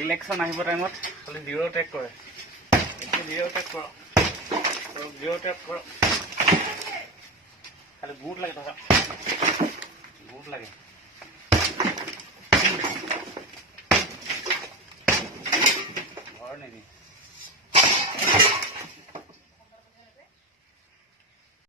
election আহিব টাইমত খালি জিৰ' টেক কৰে জিৰ' টেক কৰ জিৰ' টেক কৰ খালি বুট লাগে থকা বুট লাগে ঘৰ নেকি